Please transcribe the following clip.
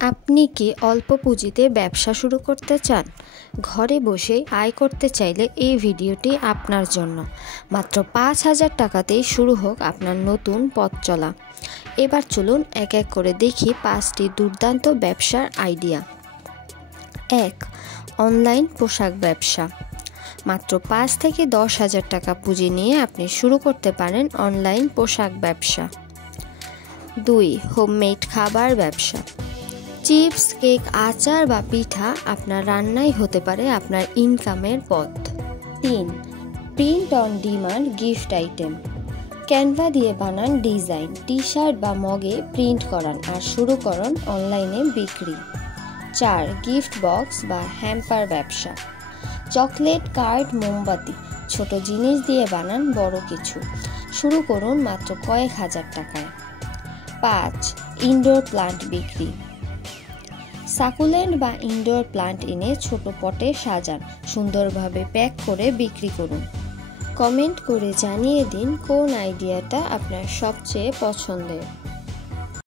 আপনি কি অল্প পুঁজিতে ব্যবসা শুরু করতে চান? ঘরে বসেই আয় করতে চাইলে এই ভিডিওটি আপনার জন্য। মাত্র ৫,০০০ টাকাতেই শুরু হোক আপনার নতুন পথ চলা। এবার চলুন এক এক করে দেখি ৫টি দুর্দান্ত ব্যবসার আইডিয়া। ১. অনলাইন পোশাক ব্যবসা। মাত্র ৫ থেকে ১০,০০০ টাকা পুঁজি নিয়ে আপনি শুরু করতে পারেন অনলাইন পোশাক ব্যবসা। ২. হোমমেড খাবার ব্যবসা। চিপস, কেক, আচার বা পিঠা আপনার রান্নাই হতে পারে আপনার ইনকামের পথ। ৩. Print on demand gift item. Canva দিয়ে বানান ডিজাইন, টি শার্ট বা মগে প্রিন্ট করান আর শুরু করুন অনলাইনে বিক্রি। ৪. গিফট বক্স বা হ্যাম্পার ব্যবসা। চকলেট, কার্ড, মোমবাতি, ছোট জিনিস দিয়ে বানান বড় কিছু। শুরু করুন মাত্র কয়েক হাজার টাকায়। ৫. ইনডোর প্লান্ট বিক্রি। সাকুলেন্ট বা ইনডোর প্লান্ট এনে ছোট পটে সাজান, সুন্দরভাবে প্যাক করে বিক্রি করুন। কমেন্ট করে জানিয়ে দিন কোন আইডিয়াটা আপনার সবচেয়ে পছন্দের।